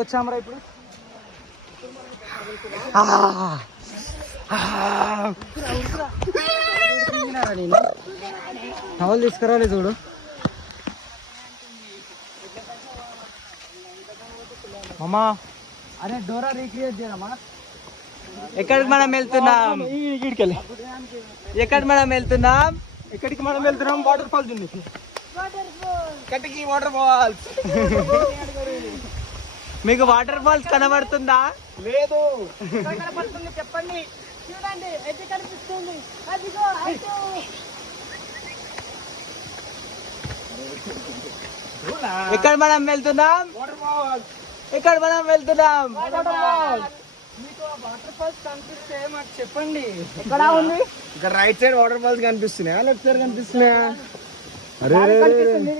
వచ్చామరా ఇప్పుడు. టవల్ తీసుకురాలే చూడు. మామా అరే డోరా రీక్రియేట్ చేయమా. ఎక్కడికి మనం వెళ్తున్నాం? ఎక్కడికి మనం వెళ్తున్నాం? ఎక్కడికి మనం వెళ్తున్నాం? వాటర్ ఫాల్స్ ఉంది. కటికి వాటర్ ఫాల్స్. మీకు వాటర్ ఫాల్స్ కనబడుతుందా? లేదు. చెప్పండి. చూడండి అయితే కనిపిస్తుంది. ఎక్కడ మనం వెళ్తున్నాం? ఎక్కడ మనం వెళ్తున్నాం? మీకు వాటర్ ఫాల్స్ కనిపిస్తే మాకు చెప్పండి. ఎక్కడ ఉంది? ఇక్కడ రైట్ సైడ్ వాటర్ ఫాల్స్ కనిపిస్తున్నాయా, లెఫ్ట్ సైడ్ కనిపిస్తున్నాయా? కనిపిస్తుంది.